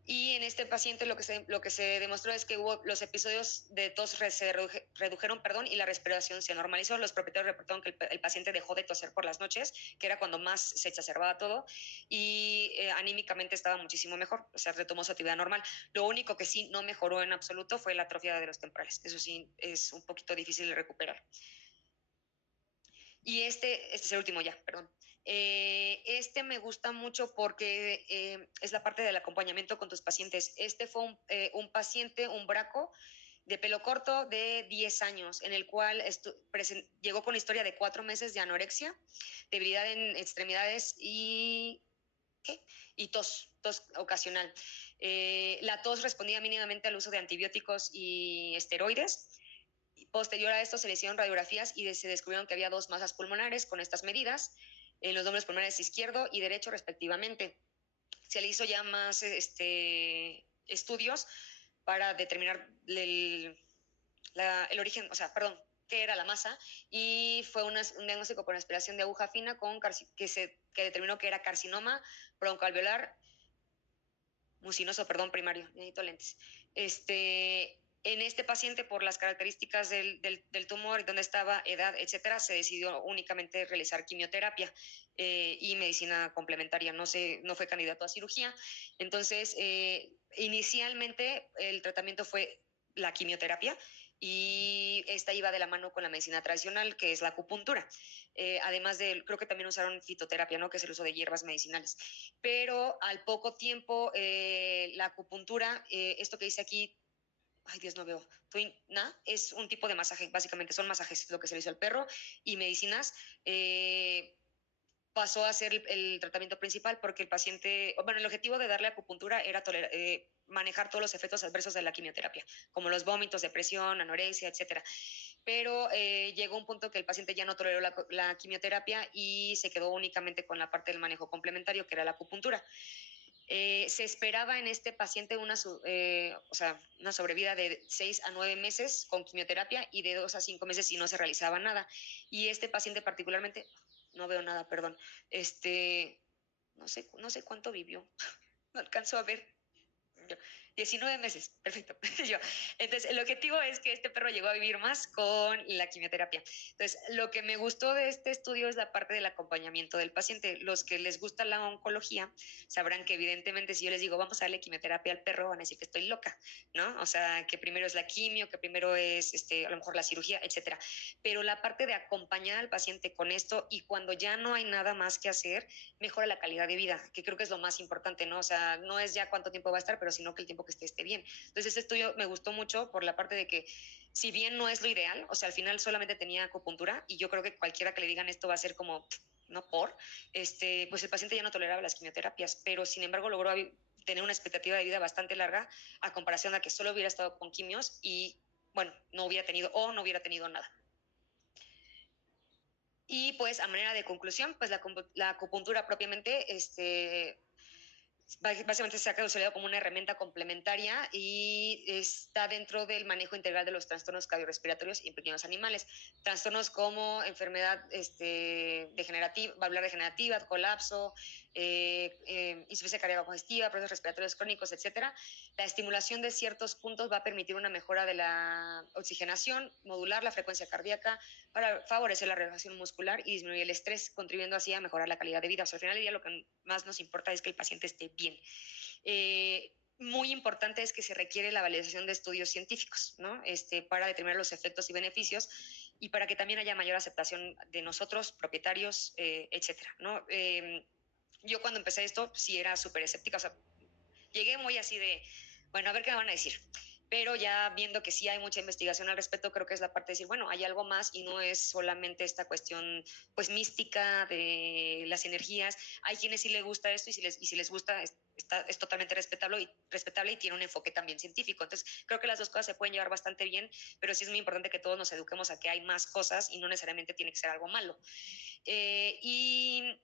Y en este paciente lo que se demostró es que los episodios de tos se redujeron, y la respiración se normalizó. Los propietarios reportaron que el paciente dejó de toser por las noches, que era cuando más se exacerbaba todo, y anímicamente estaba muchísimo mejor, o sea, retomó su actividad normal. Lo único que sí no mejoró en absoluto fue la atrofia de los temporales. Eso sí es un poquito difícil de recuperar. Y este es el último ya, perdón. Me gusta mucho porque es la parte del acompañamiento con tus pacientes. Fue un paciente, un braco de pelo corto de 10 años, en el cual llegó con historia de 4 meses de anorexia, debilidad en extremidades y tos ocasional. La tos respondía mínimamente al uso de antibióticos y esteroides. Posterior a esto se le hicieron radiografías y se descubrieron que había 2 masas pulmonares con estas medidas. en los lóbulos pulmonares izquierdo y derecho respectivamente. Se le hizo ya más estudios para determinar el origen, o sea, perdón, qué era la masa, y fue un diagnóstico por aspiración de aguja fina que determinó que era carcinoma broncoalveolar mucinoso, perdón, primario. Necesito lentes. En este paciente, por las características del tumor, dónde estaba, edad, etcétera, se decidió únicamente realizar quimioterapia y medicina complementaria. No fue candidato a cirugía. Entonces, inicialmente el tratamiento fue la quimioterapia y esta iba de la mano con la medicina tradicional, que es la acupuntura. Además de, creo que también usaron fitoterapia, ¿no? Que es el uso de hierbas medicinales. Pero al poco tiempo, la acupuntura, esto que dice aquí, ay Dios, no veo, es un tipo de masaje, básicamente son masajes, lo que se le hizo al perro, y medicinas. Pasó a ser el tratamiento principal porque el paciente, bueno, el objetivo de darle acupuntura era manejar todos los efectos adversos de la quimioterapia, como los vómitos, depresión, anorexia, etcétera. Pero llegó un punto que el paciente ya no toleró la quimioterapia y se quedó únicamente con la parte del manejo complementario, que era la acupuntura. Se esperaba en este paciente una sobrevida de 6 a 9 meses con quimioterapia y de 2 a 5 meses si no se realizaba nada. Y este paciente particularmente, no veo nada, perdón, no sé cuánto vivió, no alcanzó a ver. 19 meses, perfecto. Entonces, el objetivo es que este perro llegó a vivir más con la quimioterapia. Entonces, lo que me gustó de este estudio es la parte del acompañamiento del paciente. Los que les gusta la oncología sabrán que evidentemente si yo les digo vamos a darle quimioterapia al perro, van a decir que estoy loca, ¿no? O sea, que primero es la quimio, que primero es a lo mejor la cirugía, etcétera. Pero la parte de acompañar al paciente con esto y cuando ya no hay nada más que hacer, mejora la calidad de vida, que creo que es lo más importante, ¿no? O sea, no es ya cuánto tiempo va a estar, pero sino que el tiempo que esté bien. Entonces, este estudio me gustó mucho por la parte de que, si bien no es lo ideal, o sea, al final solamente tenía acupuntura, y yo creo que cualquiera que le digan esto va a ser como, no por, pues el paciente ya no toleraba las quimioterapias, pero sin embargo logró tener una expectativa de vida bastante larga a comparación a que solo hubiera estado con quimios y, bueno, no hubiera tenido nada. Y pues a manera de conclusión, pues la acupuntura propiamente, básicamente se ha considerado como una herramienta complementaria y está dentro del manejo integral de los trastornos cardiorrespiratorios en pequeños animales. Trastornos como degenerativa, valvular degenerativa, colapso, insuficiencia cardíaca congestiva, procesos respiratorios crónicos, etcétera. La estimulación de ciertos puntos va a permitir una mejora de la oxigenación, modular la frecuencia cardíaca para favorecer la relajación muscular y disminuir el estrés, contribuyendo así a mejorar la calidad de vida. O sea, al final del día lo que más nos importa es que el paciente esté bien. Muy importante es que se requiere la validación de estudios científicos, ¿no? Para determinar los efectos y beneficios y para que también haya mayor aceptación de nosotros, propietarios, etcétera, ¿no? Yo cuando empecé esto sí era súper escéptica, o sea, llegué muy así de, bueno, a ver qué me van a decir. Pero ya viendo que sí hay mucha investigación al respecto, creo que es la parte de decir, bueno, hay algo más y no es solamente esta cuestión pues mística de las energías. Hay quienes sí les gusta esto y si les gusta es totalmente respetable y tiene un enfoque también científico. Entonces, creo que las dos cosas se pueden llevar bastante bien, pero sí es muy importante que todos nos eduquemos a que hay más cosas y no necesariamente tiene que ser algo malo. Y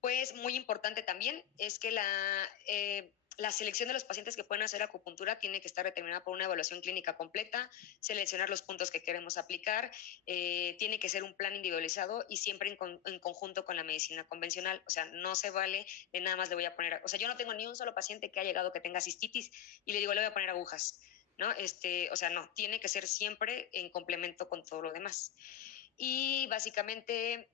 pues muy importante también es que la selección de los pacientes que pueden hacer acupuntura tiene que estar determinada por una evaluación clínica completa, seleccionar los puntos que queremos aplicar, tiene que ser un plan individualizado y siempre en conjunto con la medicina convencional. O sea, no se vale de nada más le voy a poner, o sea, yo no tengo ni un solo paciente que ha llegado que tenga cistitis y le digo, le voy a poner agujas, ¿no? O sea, no, tiene que ser siempre en complemento con todo lo demás. Y básicamente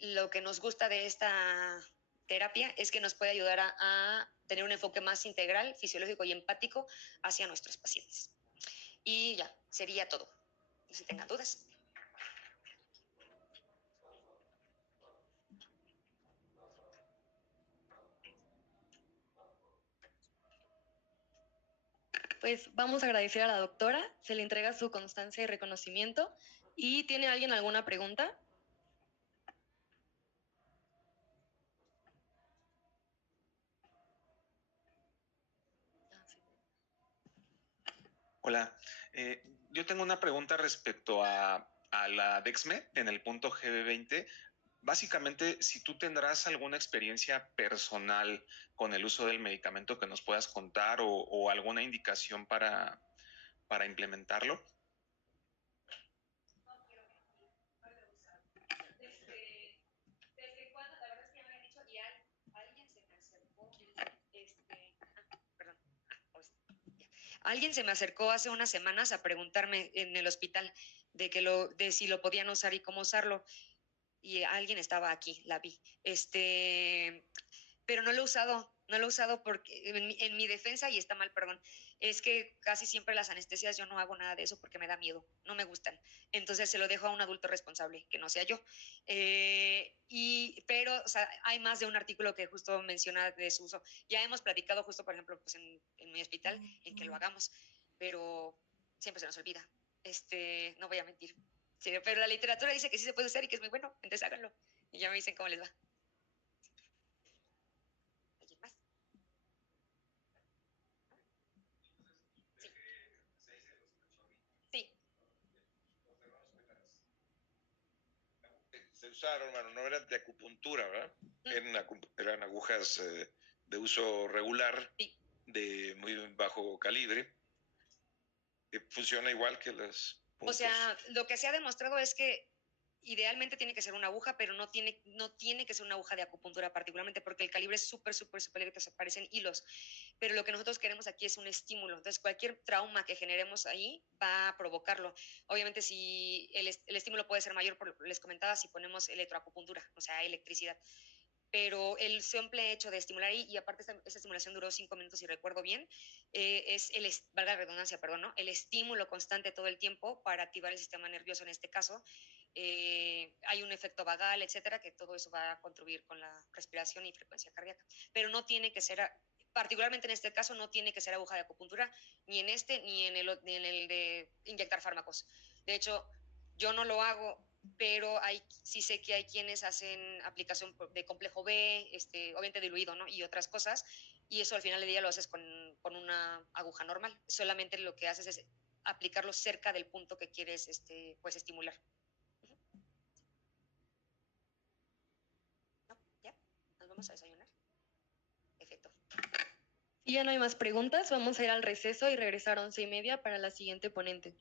lo que nos gusta de esta terapia es que nos puede ayudar a tener un enfoque más integral, fisiológico y empático hacia nuestros pacientes. Y ya, sería todo. No sé si tengan dudas. Pues vamos a agradecer a la doctora, se le entrega su constancia y reconocimiento. ¿Y tiene alguien alguna pregunta? Hola, yo tengo una pregunta respecto a la Dexme en el punto GB20. básicamente, si tú tendrás alguna experiencia personal con el uso del medicamento que nos puedas contar o alguna indicación para implementarlo. Alguien se me acercó hace unas semanas a preguntarme en el hospital de si lo podían usar y cómo usarlo. Y alguien estaba aquí, la vi. Pero no lo he usado porque en mi defensa, y está mal, perdón, es que casi siempre las anestesias yo no hago nada de eso porque me da miedo, no me gustan. Entonces se lo dejo a un adulto responsable, que no sea yo. Pero o sea, hay más de un artículo que justo menciona de su uso. Ya hemos platicado justo, por ejemplo, pues en mi hospital, en que lo hagamos, pero siempre se nos olvida. No voy a mentir. Sí, pero la literatura dice que sí se puede usar y que es muy bueno, entonces háganlo. Y ya me dicen cómo les va. ¿Alguien más? Sí. Se usaron, no eran de acupuntura, ¿verdad? Eran agujas de uso regular, sí, de muy bajo calibre. Funciona igual que las puntos. O sea, lo que se ha demostrado es que idealmente tiene que ser una aguja, pero no tiene que ser una aguja de acupuntura particularmente, porque el calibre es súper eléctrico, se parecen hilos. Pero lo que nosotros queremos aquí es un estímulo. Entonces, cualquier trauma que generemos ahí va a provocarlo. Obviamente, si el estímulo puede ser mayor, les comentaba, si ponemos electroacupuntura, o sea, electricidad. Pero el simple hecho de estimular ahí, y aparte esta estimulación duró 5 minutos, si recuerdo bien, valga la redundancia, perdón, ¿no? El estímulo constante todo el tiempo para activar el sistema nervioso en este caso. Hay un efecto vagal, etcétera, que todo eso va a contribuir con la respiración y frecuencia cardíaca. Pero no tiene que ser, particularmente en este caso, no tiene que ser aguja de acupuntura, ni en ni en el de inyectar fármacos. De hecho, yo no lo hago, pero sí sé que hay quienes hacen aplicación de complejo B, obviamente diluido, ¿no? Y otras cosas, y eso al final del día lo haces con una aguja normal. Solamente lo que haces es aplicarlo cerca del punto que quieres pues estimular. ¿No? ¿Ya? ¿Nos vamos a desayunar? Perfecto. Y ya no hay más preguntas, vamos a ir al receso y regresar a 11:30 para la siguiente ponente.